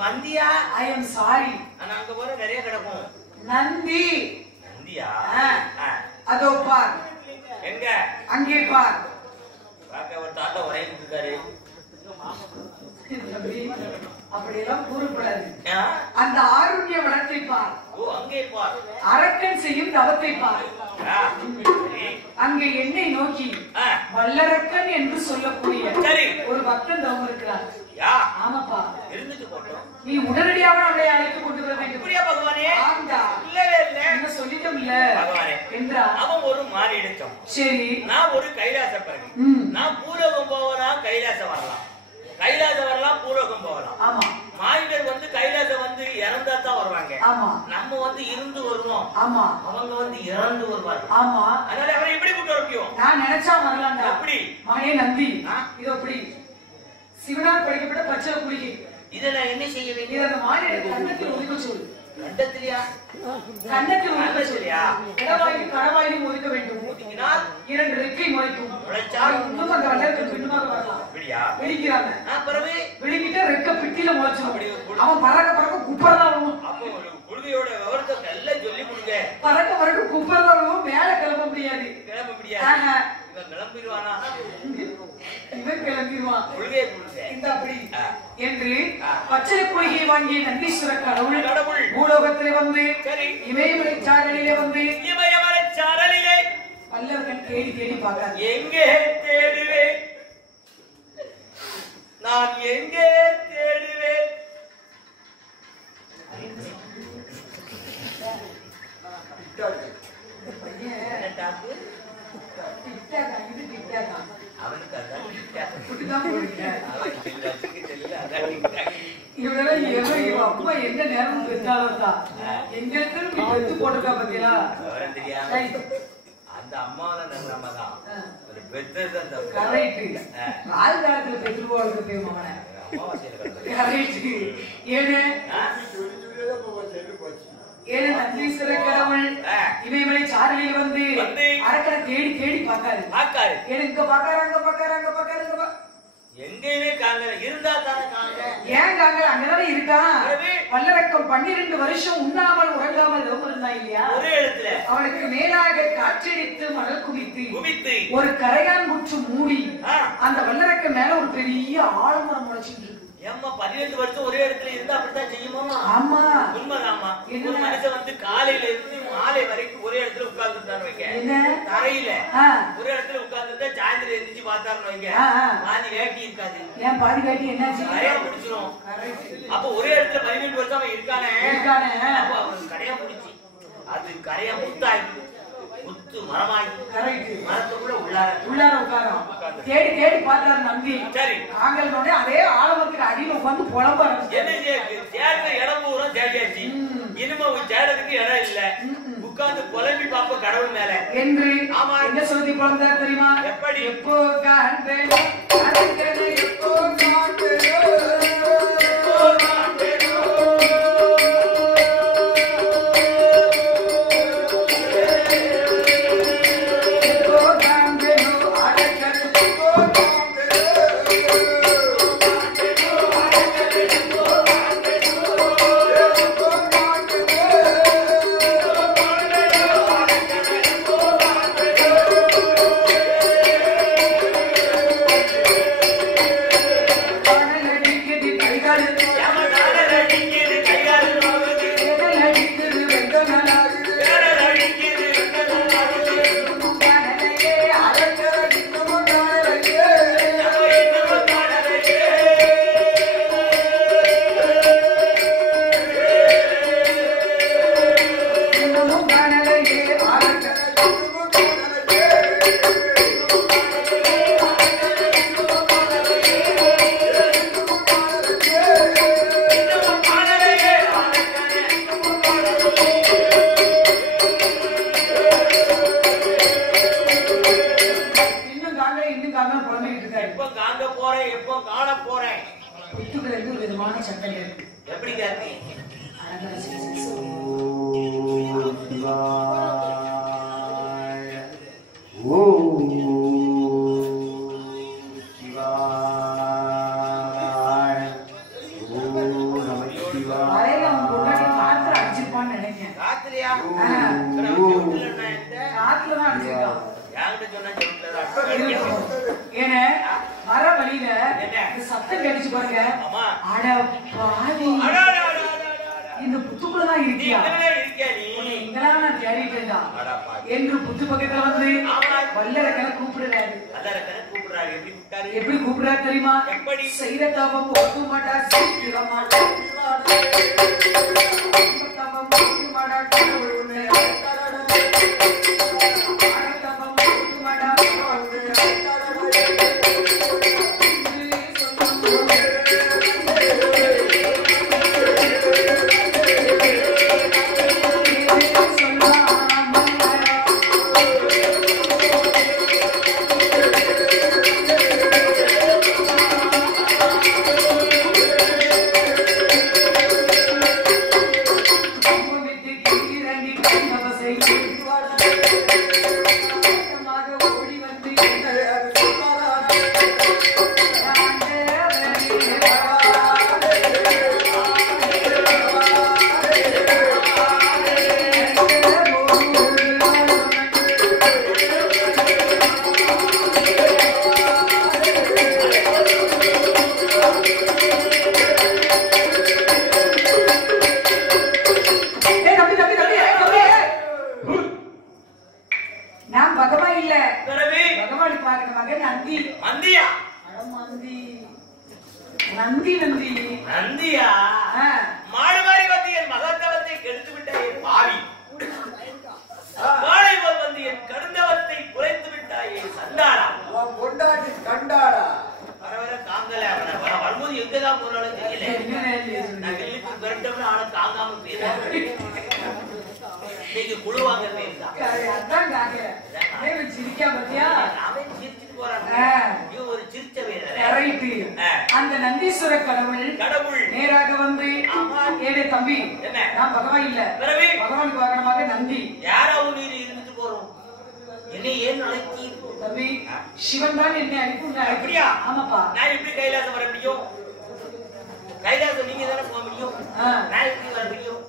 மந்தியா I am sorry. ஆனா அங்க போற நிறைய கிடக்கும். நந்தி நந்தியா? அதோ பார். எங்க? அங்கே பார். பாக்க ஒரு தாத்தா உரையிட்டு இருக்காரு. அப்படியெல்லாம் கூறப்படாது. அந்த ஆருண்ய வனத்தை பார். ஓ அங்கே பார். அரக்கன் செய்யும் தவத்தை பார். அங்கே என்னை நோக்கி வல்லரக்கன் என்று சொல்லக்கூடிய ஒரு பக்தன் தவம் இருக்கிறார். ஆமாப்பா இருந்துட்டு போட்டோம். நீ உடனடியாக அவனை அழைத்து கொண்டு வர வேண்டும். இப்படியா பகவானே? ஆண்டா இல்லவே இல்ல. என்ன சொல்லிட்டோம் இல்ல பகவானே என்றா அவன் ஒரு மாறி எடுத்தோம். சரி நான் ஒரு கைலாச பிறகு நான் பூலோகம் போகலாம் கைலாசம் வரலாம். கைலாசம் வரலாம் பூலோகம் போகலாம். ஆமா மாயிடர் வந்து கைலாசம் வந்து இறந்தா தான் வருவாங்க. ஆமா நம்ம வந்து இருந்து வருவோம். ஆமா அவங்க வந்து இறந்து வருவாங்க. ஆமா அதனால அவரை எப்படி கொண்டு வர முடியும்? நான் நினைச்சா வரலாம்டா. அப்படி மகனே நந்தி இது அப்படி சிவனார் படிக்கப்பட்ட பச்சை குளிகை. இதெல்லாம் என்ன செய்ய வேண்டியது? அந்த மாநில கண்ணத்தில் ஒதுக்க சொல்லு. கண்டத்திலியா? கண்ணத்தில் ஒதுக்க சொல்லியா? இடவாயிலும் கடவாயிலும் ஒதுக்க வேண்டும். ஒதுக்கினால் 2 ரெக்கை முளைக்கும். முளைச்சால் இன்னும் அந்த வல்லரக்கன் பின்னுமாக வரலாம். அப்படியா? விழிக்கிறாங்க. பிறகு விழிக்கிட்ட ரெக்க பிட்டில முளைச்சிடும். அவன் பறக்க பறக்க குப்பரதான் வரும். அப்போ குழுவையோட விவரத்தை எல்லாம் சொல்லி கொடுங்க. பறக்க பறக்க குப்பரதான் வரும். மேல கிளம்ப முடியாது. கிளம்ப முடியாது. இவன் கிளம்பிடுவானா? இவன் கிளம்பிடுவான். குழுவே குழுவே இந்த அப்படி என்று பச்சை குளிகை வாங்கிய நந்தீஸ்வர கடவுள் பூலோகத்திலே வந்து இமயமலை சாரலிலே வந்து இமயமலை சாரலிலே வல்லவர்கள் தேடி தேடி பார்க்க எங்கே தேடுவேன் நான் எங்கே தேடுவேன்? அப்பா எந்த நேரம் பெற்றாலும் எங்க திரும்பி பெற்று போட்டிருக்கா பாத்தீங்களா? அந்த அம்மாவை நம்பதான் ஆள் காலத்துல பெற்று போடுறது ஏழு நந்தீஸ்வர கடவுள் இமயமலை சாரலில் வந்து அரக்கனை தேடி தேடி பார்க்காரு. எனக்கு பாக்காரு அங்க பாக்காரு அங்க பாக்காரு எங்கேயுமே காங்கல இருந்தா தானே காங்க. ஏன் காங்க? அங்கதானே இருக்கான். வல்லரக்கம் 12 வருஷம் உண்ணாமல் உறங்காமல் தவம் இருந்தா இல்லையா? ஒரே இடத்துல அவனுக்கு மேலாக காற்றடித்து மணல் குவித்து ஒரு கரையான் முற்று மூடி அந்த வல்லரக்க மேல ஒரு பெரிய ஆலமரம் முளைச்சிட்டு இருக்கு. ஏம்மா 12 வருஷம் ஒரே இடத்துல இருந்தா அப்படித்தான் செய்யுமா? ஆமா உண்மைதாமா. ஒரு மனுஷன் வந்து காலையில இருந்து மாலை வரைக்கும் ஒரே இடத்துல உட்கார்ந்துட்டான்னு வைக்க, தரையில ஒரே இடத்துல உட்கார்ந்துட்டா சாயந்தரம் எந்திரிச்சு பார்த்தாருன்னு வைக்க பாதி வேட்டி இருக்காது. ஏன் பாதி வேட்டி என்னாச்சு? கரையா பிடிச்சிரும். அப்ப ஒரே இடத்துல 12 வருஷம் அவன் இருக்கானே அப்ப அவனுக்கு கரையா பிடிச்சி அது கரையா முத்தாயிருக்கு. முத்து மரமாயி மரத்துக்குள்ள உள்ளார உட்காரும். தேடி தேடி பார்த்தாரு நம்பி. சரி நாங்களோட அதே ஆலமரத்துக்கு அடியில உட்காந்து புலம்பாரு. சேர்ந்த இடம் பூரா தேடியாச்சு. இனிமே தேடுறதுக்கு இடம் இல்ல. உட்கார்ந்து புலம்பி பார்ப்போம் கடவுள் மேல என்று. ஆமா என்ன சொல்லி புலந்தார் தெரியுமா? எப்படி? எப்போ காண்பேன் எப்போ ஆத்துலயா ஆத்துலதான் அடிச்சிருக்கான். ஏன்னா வர வழியில சத்தம் கேட்டுச்சு பாருங்க. அட பாவி, இந்த புத்துக்குள்ளதான் இருக்கியா? இங்கெல்லாம் நான் தேடிட்டு இருந்தான் என்று புத்து பக்கத்துல வந்து வல்லரக்கனை கூப்பிடுறாரு. எப்படி கூப்பிடுறாரு தெரியுமா? செய்த தாபம் ஒத்து மாட்டா, சீக்கிர மாட்டா, தாபம் ஒத்து மாட்டா, அந்த நந்தீஸ்வர கடவுள் நேராக வந்து, ஏழு தம்பி நான் பகவான் இல்ல, பகவானுக்கு வாகனமாக நந்தி. இருந்துட்டு போறோம் என்ன ஏன் அழைச்சி தம்பி? சிவன் தான் என்னை அனுப்பி. அப்படியா? ஆமாப்பா. நான் எப்படி கைலாசம் வர முடியும்? கைலாசம் நீங்க தானே போக முடியும். நான் எப்படி வர முடியும்?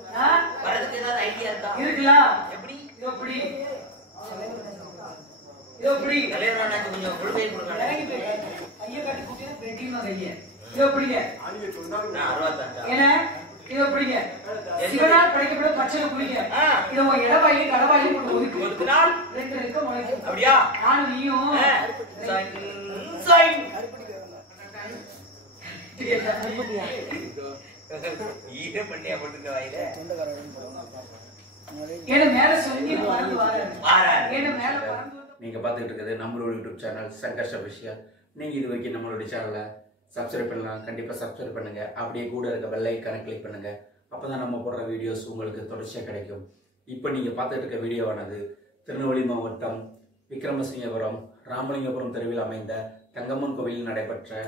வரதுக்கு ஏதாவது ஐடியா இருக்கா? இருக்கலாம். எப்படி? எப்படி எப்படி கல்யாணம் ஆச்சு கொஞ்சம் கொள்கை கொடுங்க. ஐயா காட்டி கூட்டினா பெட்டிமா கைய. எப்படிங்க? நான் 68. ஏன்னா இது எப்படிங்க? சிவனால் படைக்கப்பட்ட பச்சை புளிங்க. இது உங்க இடவாயி கடவாயி போட்டு ஒதுக்குனால் ரெண்டு ரெக்க முளைக்கும். அப்படியா? நானும் நீயும் ஈர பண்ணியா போட்டுக்க வாயில. ஏன்னா மேல சொல்லி பறந்து வாரேன். ஏன்னா மேல பறந்து. நீங்க பார்த்துட்டு இருக்கிறது நம்மளோட யூடியூப் சேனல் சங்கர்ஷ் அபிஷியல். நீங்க இது வரைக்கும் நம்மளோட சேனலை சப்ஸ்கிரைப் பண்ணலாம். கண்டிப்பா சப்ஸ்கிரைப் பண்ணுங்க. அப்படியே கூட இருக்க பெல் ஐகானை கிளிக் பண்ணுங்க. அப்பதான் நம்ம போடுற வீடியோஸ் உங்களுக்கு தொடர்ச்சியா கிடைக்கும். இப்போ நீங்க பார்த்துட்டு இருக்க வீடியோவானது திருநெல்வேலி மாவட்டம் விக்ரமசிங்கபுரம் ராமலிங்கபுரம் தெருவில் அமைந்த தங்கம்மன் கோவிலில் நடைபெற்ற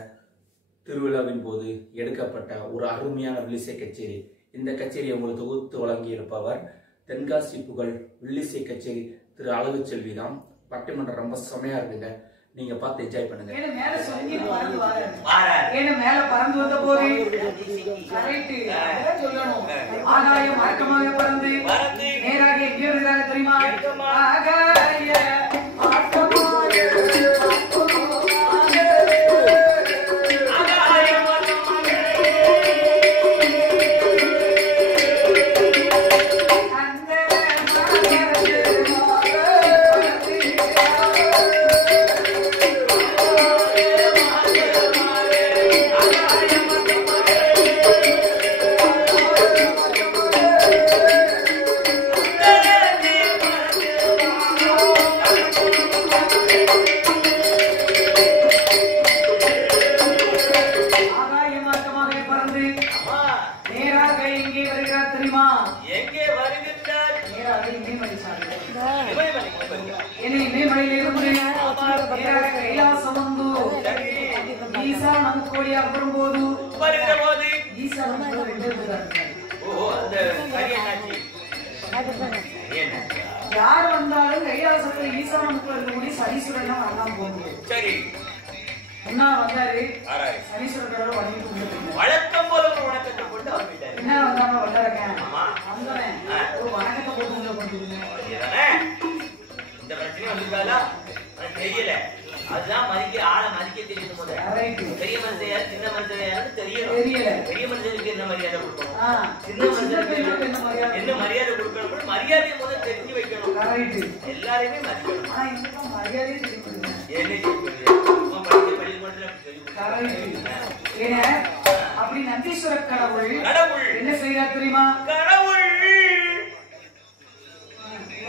திருவிழாவின் போது எடுக்கப்பட்ட ஒரு அருமையான வில்லிசை கச்சேரி. இந்த கச்சேரியை உங்களுக்கு தொகுத்து வழங்கி இருப்பவர் தென்காசி புகழ் வில்லிசை கச்சேரி திரு அழகு செல்வி தான். பட்டிமன்றம் ரொம்ப செமையா இருக்குங்க. நீங்க பார்த்து என்ஜாய் பண்ணுங்க. ஏன்னா மேல சொல்லி பறந்து வாரேன். ஏன்னா மேல பறந்து வந்த போது கரெக்ட் சொல்லணும். ஆகாய மார்க்கமாக பறந்து நேராக எங்கே வருகிறாங்க தெரியுமா? ஆகாய மார்க்கமாக யார் வந்தாலும் கைலாசத்துல ஈசான முக்கில் இருக்கக்கூடிய சனீஸ்வரன் வரலாம் போகுது. சரி, என்ன வந்தாரு சனீஸ்வரர் கடவுள் வணங்கிட்டு வழக்கம் போல ஒரு வணக்கத்தை போட்டு அவர் போயிட்டாரு. என்ன வந்தாம வந்தாருக்கேன் ஆமா வந்தவன் ஒரு வணக்கத்தை போட்டு உள்ள கொண்டு இந்த பிரச்சனை வந்துருக்காளா தெரியல. அதுதான் மதிக்க ஆளை மதிக்க தெரியும் போது பெரிய மனுஷன் யாரு சின்ன மனுஷன் யாருன்னு தெரியல. பெரிய மனுஷனுக்கு என்ன மரியாதை கொடுக்கணும், சின்ன மனுஷனுக்கு என்ன மரியாதை கொடுக்கணும், மரியாதையை முதல்ல தெரிஞ்சு வைக்கணும். எல்லாரையுமே மதிக்கணும். மரியாதையே அப்படி நந்தீஸ்வர கடவுள் என்ன செய்யறார் தெரியுமா? கடவுள்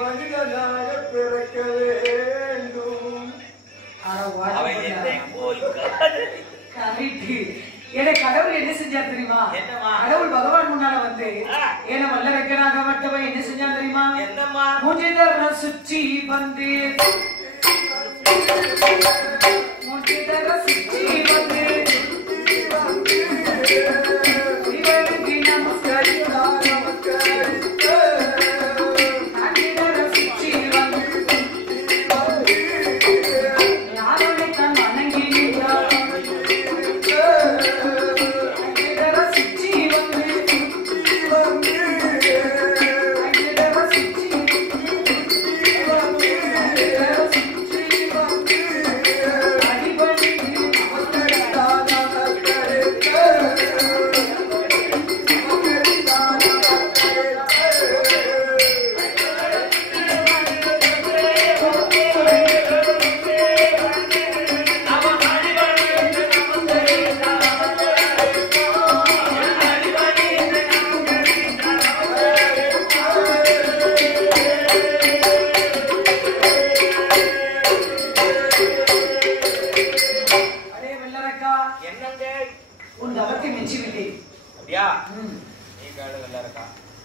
மனிதனாக பிறக்க வேண்டும். கடவுள் என்ன செஞ்சார் தெரியுமா? கடவுள் பகவான் முன்னால வந்து ஏன வல்லரக்கனாக மட்டவன் என்ன செஞ்சான் தெரியுமா? மூஞ்சிதர சுற்றி வந்து மூஞ்சிதர சுற்றி வந்து இவனுக்கு நமஸ்காரம்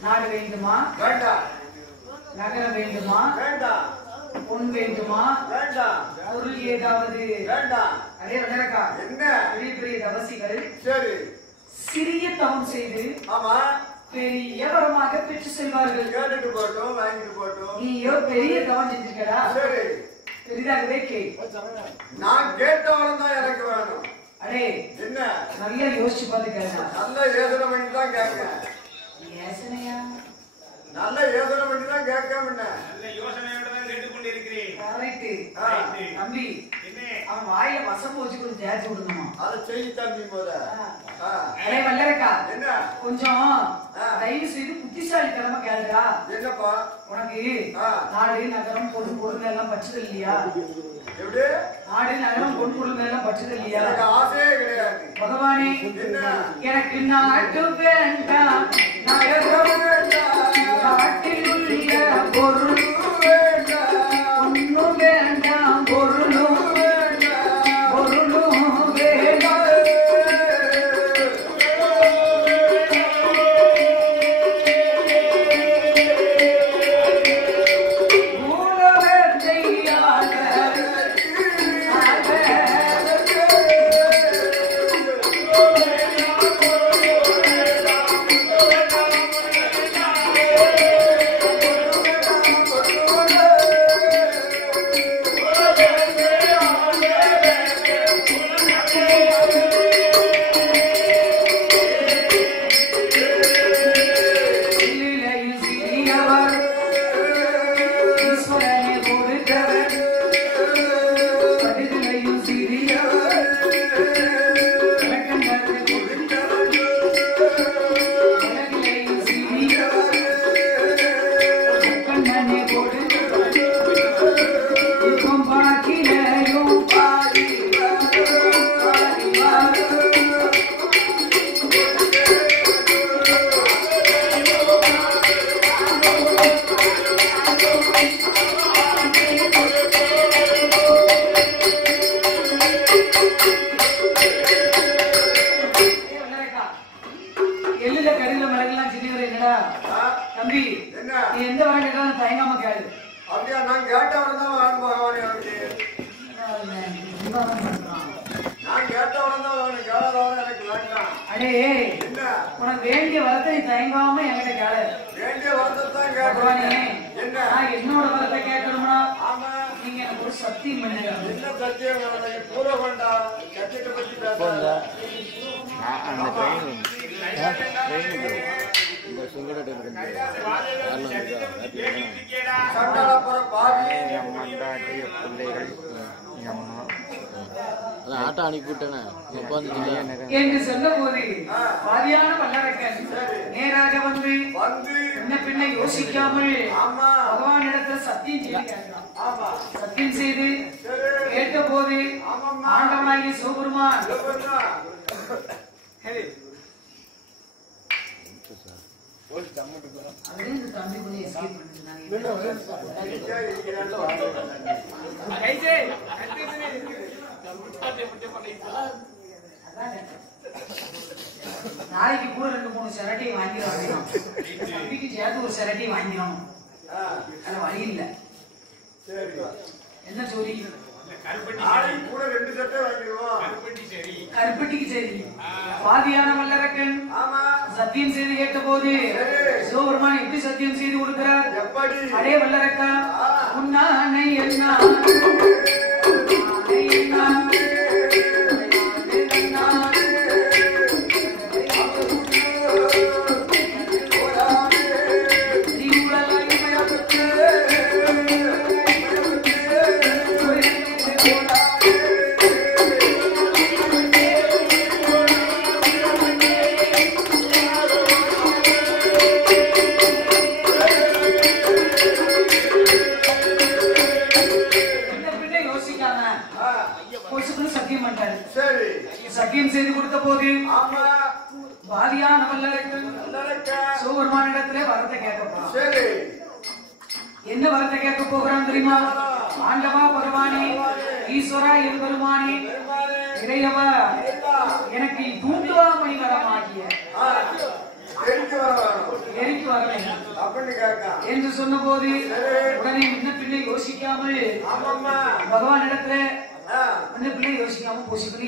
நாடு வேண்டுமா வேண்டாம், நகரம் வேண்டுமா வேண்டாம், பொன் வேண்டுமா வேண்டாம், பொருள் ஏதாவது வேண்டாம். அதே வளரக்கா என்ன பெரிய பெரிய தவசிகள் சரி சிறிய தவம் செய்து ஆமா பெரிய வரமாக பெற்று செல்வார்கள். கேட்டுட்டு போட்டோம் வாங்கிட்டு போட்டோம். நீயோ பெரிய தவம் செஞ்சிருக்கா? சரி பெரிதாகவே கே நான் கேட்டவன் தான் எனக்கு வேணும். அடே என்ன நல்லா யோசிச்சு பாத்துக்க. நல்ல யோசனை பண்ணி தான் கேட்க. யோசனையா? நல்ல யோசனை பண்ணி தான் கேட்க. நல்ல யோசனையோட தான் கேட்டு கொண்டிருக்கிறேன். தம்பி அவன் வாயில வசம் வச்சு கொஞ்சம் தேய்ச்சி விடணுமா? அதை செய்ய தம்பி போத. அடே வல்லரக்கா என்ன கொஞ்சம் தயவு செய்து புத்திசாலித்தனமா கேளுடா. என்னப்பா உனக்கு நாடு நகரம் பொருள் பொருள் எல்லாம் பச்சது இல்லையா? எப்படி நாடு நகரம் பொருள் பொருள் எல்லாம் பச்சது இல்லையா? எனக்கு ஆசையே கிடையாது. பகவானே என்ன எனக்கு நாட்டு வேண்டாம், நகரம் வேண்டாம், நாட்டில் உள்ள பொருள் வேண்டாம், ஒன்னும் வேண்டாம், பொருளும் வேண்டாம், பொருளும் வேண்டாம். தம்பி நீ எந்த வரம் கேட்டாலும் தயங்காம கேளு. அப்படியா? நான் கேட்டவன் தான் வேணும் பகவானே. நான் கேட்டவன் தான் வேணும், கேளாதவன் எனக்கு வேண்டாம். அடே என்ன உனக்கு வேண்டிய வரத்தை நீ தயங்காம என்கிட்ட கேளு. வேண்டிய வரத்தை தான் பகவானே கேட்டவனே. என்ன என்னோட வரத்தை கேட்கணும்னா ஆமா நீங்க எனக்கு ஒரு சத்தியம் பண்ணுங்க. என்ன சத்தியம் பூரா கொண்டா சத்தியத்தை பத்தி பேசுறாங்க. ஆட்டோ அனுப்பிவிட்டேன் என்று சொன்ன போது பாதியான வல்லரக்கன் நேராக வந்து என்ன பின்ன யோசிக்காமல் பகவானிடத்தில் சத்தியம் செய்து சத்தியம் செய்து கேட்ட போது ஆண்டவனாகிய சிவபெருமான் நாளைக்கு கூட 2-3 சரட்டை வாங்கிடணும். தம்பிக்கு சேர்த்து ஒரு சரட்டை வாங்கிடணும். அது வழி இல்ல. என்ன சொல்லி கூட 2 சட்டை வாங்கிடுவோம். கருப்பட்டிக்கு சரி பாதியான வல்லரக்கன் சத்தியம் செய்து கேட்ட போது சிவபெருமான் எப்படி சத்தியம் செய்து கொடுக்கிறார்? அடே வல்லரக்கா உன்னானை என்ன சத்தியம் செய்து கொடுத்த போது பாதியான வல்லரக்கன் சிவபெருமானிடத்திலே வரத்தை கேட்க போறான். என்ன வரத்தை கேட்க போகிறான் தெரியுமா? ஆண்டவா பகவானே, ஈஸ்வரா என் பெருமானே, இறையவா எனக்கு தூண்டுவாமை வரமாகிய எரிக்கு வர வேண்டும் என்று சொன்ன போது உடனே முன்ன பிள்ளை யோசிக்காமல் பகவானிடத்துல அந்த பிள்ளை யோசிக்காம பூசிக்கொண்டு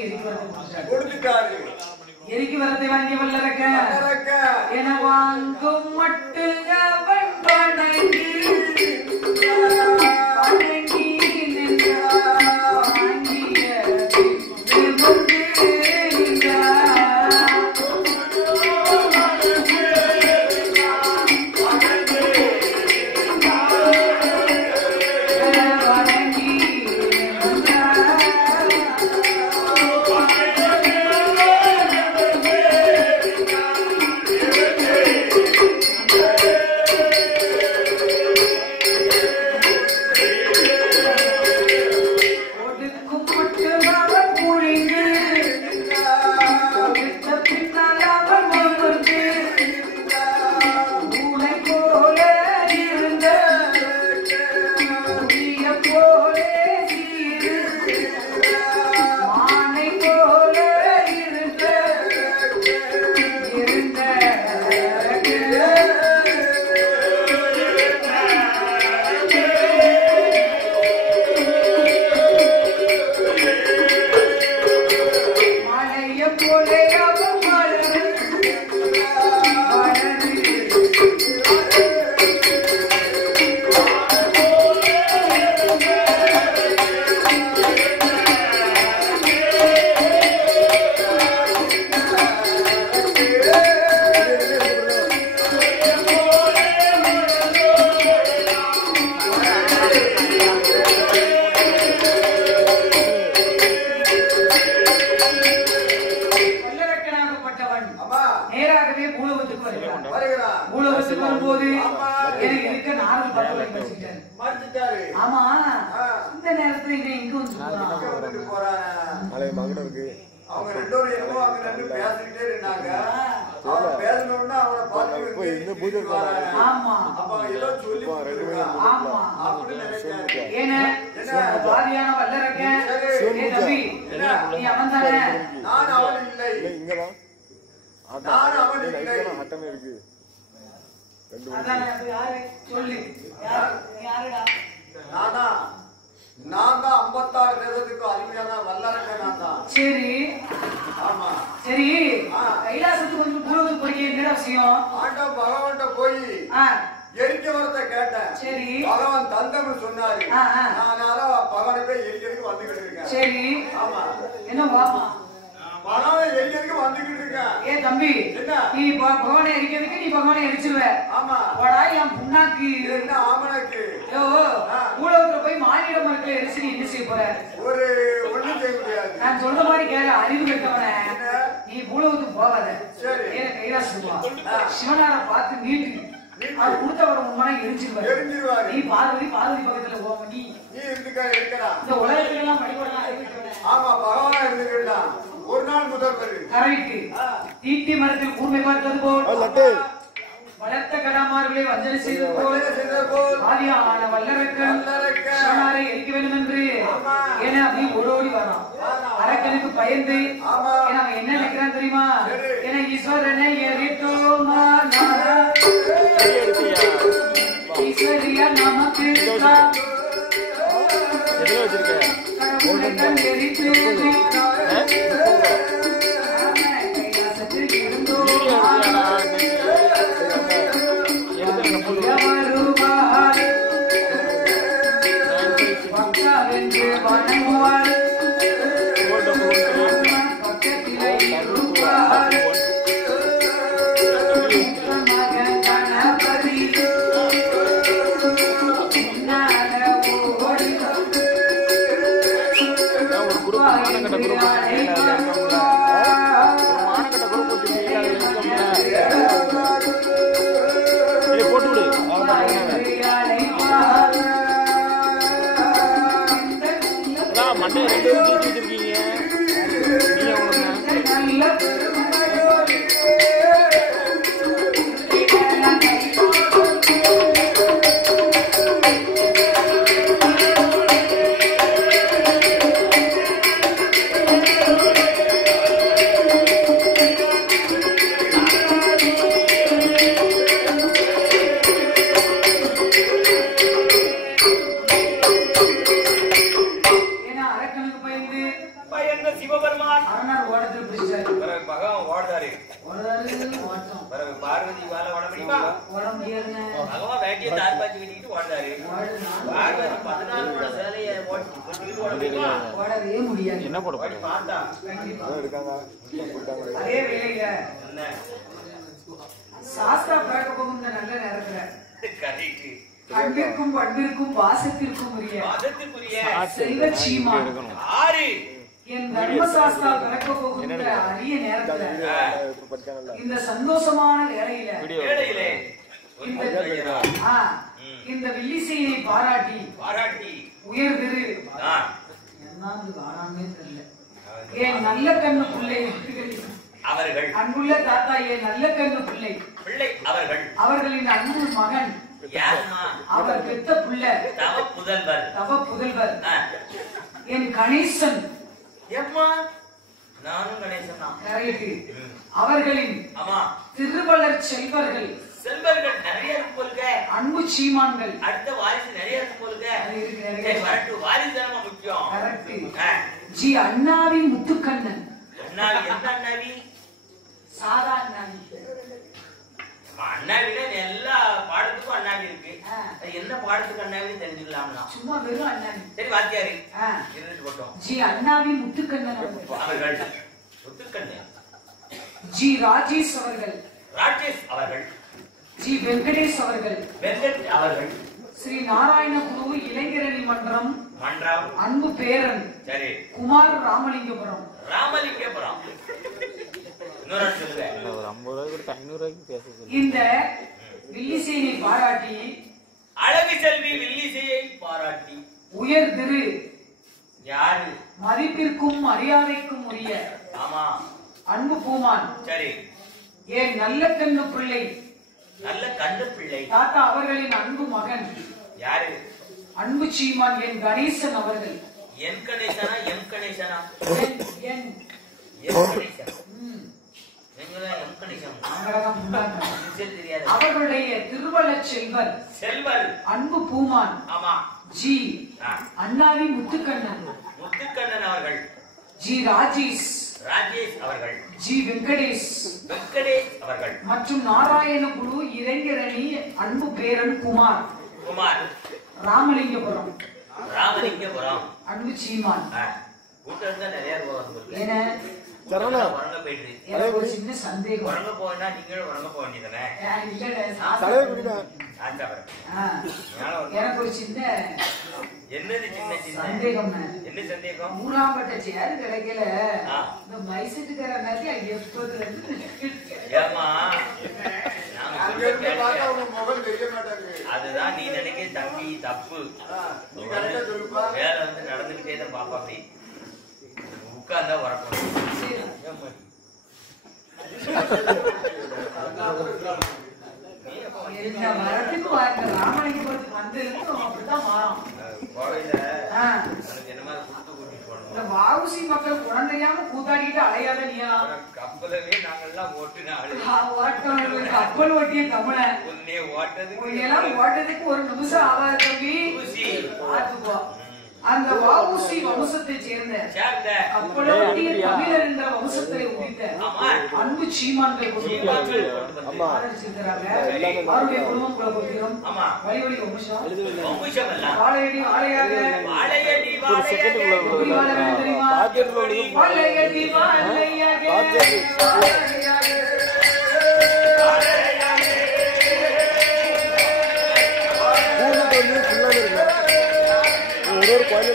எரிக்கு வரத்தை வாங்கி வல்லரக்க என வாங்கும் மட்டு அவன் வணங்கி ஆமா இந்த நேரத்துல இங்க வந்து அவங்க 2 பேரும் என்னமோ அவங்க 2 பேசிக்கிட்டே இருந்தாங்க. அவங்க பேசணும்னா அவங்கள பார்த்து இந்த பூஜை ஆமா அப்ப ஏதோ சொல்லி ஆமா அப்படி நினைச்சாங்க. ஏனே பாதியான வல்லரக்க ஏ தம்பி நீ அவன்தானே? நான் அவன் இல்லை. இங்கடா நான் அவன் இல்லை. ஆட்டமே இருக்கு. அதானே அது யாரு சொல்லு யாருடா? நானா நான் தான் 56 தேசத்துக்கு அருமையான வல்லரக்க நான் தான். சரி ஆமா சரி கைலாசத்துக்கு வந்து பூலோகத்துக்கு போய் என்னடா விஷயம்? ஆண்டா பகவான்கிட்ட போய் எரிக்க வரத்தை கேட்டேன். சரி பகவான் தந்தம்னு சொன்னாரு. அதனால பகவானை போய் எரிக்கிறதுக்கு வந்துகிட்டு இருக்கேன். சரி ஆமா. என்ன வாமா பகவானை எரிக்கிறதுக்கு வந்துகிட்டு இருக்கேன். ஏ தம்பி என்ன? நீ பகவானை எரிக்கிறதுக்கு நீ பகவானை எரிச்சிருவ. ஆமா. வாடா என் புண்ணாக்கு என்ன ஆமனுக்கு? ஐயோ ஊழத்துல போய் மாநில மரத்துல எரிச்சு நீ என்ன செய்ய போற? ஒரு ஒண்ணும் செய்ய முடியாது. நான் சொல்ற மாதிரி கேள அறிவு கட்டவன நீ பூலவத்துக்கு போகாத. சரி. ஏன் கைலாசத்துக்கு வா. சிவனார பார்த்து நீட்டு அது கொடுத்தவர உண்மையா எரிஞ்சிருவாரு. எரிஞ்சிருவாரு. நீ பார்வதி பக்கத்துல போக நீ இருக்கா இந்த உலகத்துல எல்லாம் படிப்படலாம். ஆமா பகவானா இருந்துக்கலாம். ஒரு நாள் முதல்வர் கரெக்ட். தீட்டி மரத்தில் கூர்மை பார்த்தது போல் வளர்த்த கடாமார்களை வஞ்சனை செய்தது போல் ஆதியான வல்லரக்கன் சிவனாரை எரிக்க வேண்டும் என்று ஏன்னா அப்படி ஓடோடி வரான். அரக்கனுக்கு பயந்து ஏன்னா அவன் என்ன நினைக்கிறான் தெரியுமா? ஏன்னா ஈஸ்வரனை எரித்தோமா ஈஸ்வரியா நமக்கு கடவுளை கண் எரித்து என்ன போட அதே வேலையில சாஸ்திரா பார்க்க போகும் நல்ல நேரத்துல அன்பிற்கும் பண்பிற்கும் வாசத்திற்கும் உரிய செல்வ சீமான் என் தர்மசாஸ்திரா பிறக்க போகின்ற அரிய நேரத்துல இந்த சந்தோஷமான வேலையில இந்த வில்லிசையை பாராட்டி உயர்திரு என் நல்ல கண்ணு பிள்ளை அவர்கள் அன்புள்ள தாத்தா என் நல்ல கண்ணு பிள்ளை அவர்களின் அன்பு மகன் அவர் பெத்த பிள்ளை தவ புதல்வர் என் கணேசன் நானும் கணேசன் அவர்களின் திருவள்ளர் செல்வர்கள் நிறைய போலுங்க அன்பு சீமான்கள் அடுத்த வாரிசு நிறைய போலுங்க வாரிசு முக்கியம் ஜி அண்ணாவி முத்துக்கண்ணன் அண்ணாவி சாதா அண்ணாவி அண்ணாவில எல்லா பாடத்துக்கும் அண்ணாவி இருக்கு என்ன பாடத்துக்கு அண்ணாவி தெரிஞ்சுக்கலாம்னா சும்மா வெறும் அண்ணாவி சரி வாத்தியாரி இருந்துட்டு போட்டோம் ஜி அண்ணாவி முத்துக்கண்ணன் அவர்கள் முத்துக்கண்ணன் ஜி ராஜேஷ் அவர்கள் ஜி வெங்கடேஷ் அவர்கள் ஸ்ரீ நாராயண குரு இளைஞரணி மன்றம் அன்பு பேரன் குமார் ராமலிங்கபுரம் இந்த வில்லிசையை பாராட்டி அழகு செல்வி வில்லிசையை பாராட்டி உயர் திரு யாரு மதிப்பிற்கும் மரியாதைக்கும் உரிய அன்பு பூமான் என் நல்ல கண்ணு பிள்ளை தாத்தா அவர்களின் அன்பு மகன் யாரு அன்பு சீமான் என் கணேசன் அவர்கள் அவர்களுடைய திருவள்ளச் செல்வர் அன்பு பூமான் ஜி அண்ணாவி முத்துக்கண்ணன் அவர்கள் ஜி ராஜேஷ் அவர்கள் ஜி வெங்கடேஷ் அவர்கள் மற்றும் நாராயண குரு இளைஞரணி அன்பு பேரன் குமார் ராமலிங்கபுரம் அன்பு சீமான் கூட்டம் இருந்தா நிறைய ரூபா வந்து ஏன்னா உறங்க போயிட்டு எனக்கு ஒரு சின்ன சந்தேகம். உறங்க போனா நீங்களும் உறங்க போக வேண்டியதானே? எனக்கு ஒரு சின்ன என்னது சின்ன சின்ன சந்தேகம். என்ன சந்தேகம்? மூணாம்பட்ட சேர் கிடைக்கல. இந்த மைசெட்டுக்கார மாதிரி எப்போது ஏமா அதுதான் நீ நினைக்க தம்பி தப்பு. வேலை வந்து நடந்துகிட்டே தான் பாப்பா அப்படி உட்கார்ந்தா வரப்போம். வரத்துக்கு ராமலிங்கபுரத்துக்கு வந்திருக்கும் அப்படிதான் மாறும். வாவுசி மக்கள் குழந்தையாம கூத்தாடிக்கிட்டு அலையாத நீயா கப்பலே நாங்கெல்லாம் ஓட்டுனாள் கப்பல் ஓட்டிய தமிழ ஓட்டதுக்கு ஒரு நிமிஷம் ஆகாத தம்பி. அந்த வாவுசி வம்சத்தை சேர்ந்த கப்பலோட்டிய தமிழர் என்ற வம்சத்தை உதித்த அன்பு சீமான்கள் ஆதரிச்சிருக்கிறாங்க. அவருடைய குடும்பம் குலபோத்திரம் வழி வழி வம்சம் வாழையடி வாழையாக வாழ வேண்டும் தெரியுமா? வாழையடி வாழையாக ஒரு கோயில்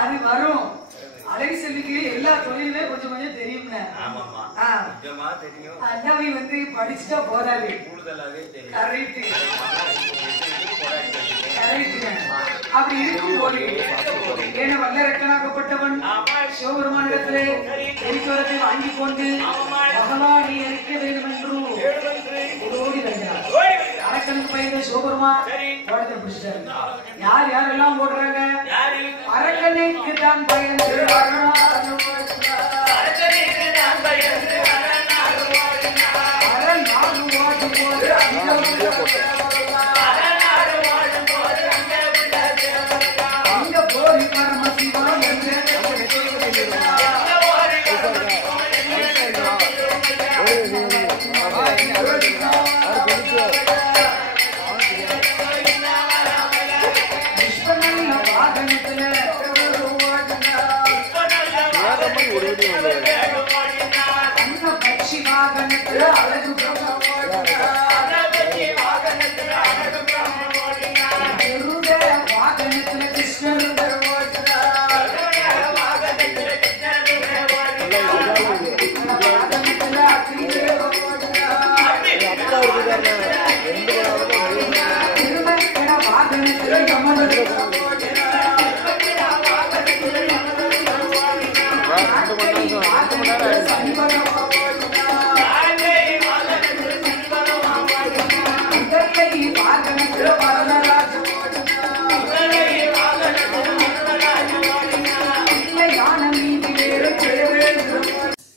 அது வரும். அழகு செல்விக்கு எல்லா தொழிலுமே கொஞ்சம் கொஞ்சம் தெரியும். அண்ணாவை வந்து படிச்சுட்டா போதாது. அப்படி இருக்கும் போது ஏன வல்லரக்கனாக்கப்பட்டவன் சிவபெருமானிடத்திலே எரிக்கவரத்தை வாங்கிக் கொண்டு மகளாடி எரிக்க வேண்டும் என்று ஓடி வருகிறார். அரக்கனுக்கு பயந்த சிவபெருமான் ஓடத்தை பிடிச்சிட்டாரு. யார் யாரெல்லாம் ஓடுறாங்க? அரக்கனுக்கு தான் பயந்து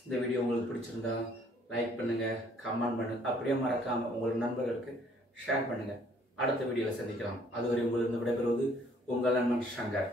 இந்த வீடியோ உங்களுக்கு பிடிச்சிருந்தா லைக் பண்ணுங்க, கமெண்ட் பண்ணுங்க, அப்படியே மறக்காம உங்கள் நண்பர்களுக்கு ஷேர் பண்ணுங்க. அடுத்த வீடியோவில் சந்திக்கலாம். அதுவரை உங்களிருந்து விடைபெறுவது உங்கள் நண்பன் சங்கர்.